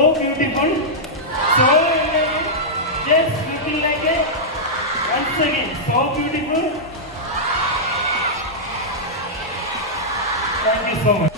so beautiful, so amazing, just looking like a, once again, so beautiful. Thank you so much.